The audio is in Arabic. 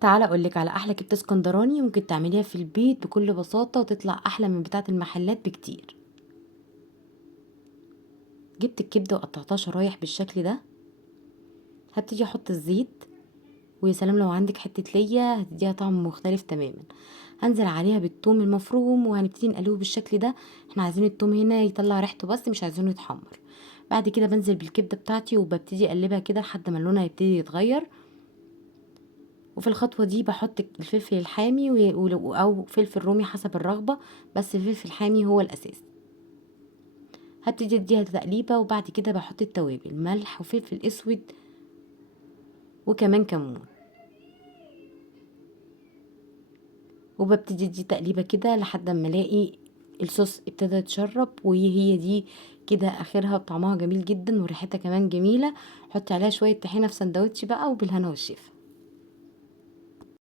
تعالى اقولك على احلى كبده اسكندراني ممكن تعمليها في البيت بكل بساطه وتطلع احلى من بتاعه المحلات بكتير. جبت الكبده وقطعتها شرايح بالشكل ده. هبتدي احط الزيت، ويا سلام لو عندك حته ليا هتديها طعم مختلف تماما. هنزل عليها بالثوم المفروم وهنبتدي نقلبه بالشكل ده. احنا عايزين الثوم هنا يطلع ريحته بس مش عايزينه يتحمر. بعد كده بنزل بالكبده بتاعتي وببتدي اقلبها كده لحد ما لونها يبتدي يتغير. وفي الخطوة دي بحط الفلفل الحامي أو فلفل رومي حسب الرغبة، بس الفلفل الحامي هو الأساس. هبتدي اديها تقليبة وبعد كده بحط التوابل ملح وفلفل اسود وكمان كمون، وببتدي ادي تقليبة كده لحد ما الاقي الصوص ابتدى يتشرب، وهي دي كده اخرها. طعمها جميل جدا وريحتها كمان جميلة. حطي عليها شوية طحينة في سندوتش بقى وبالهنا والشفا.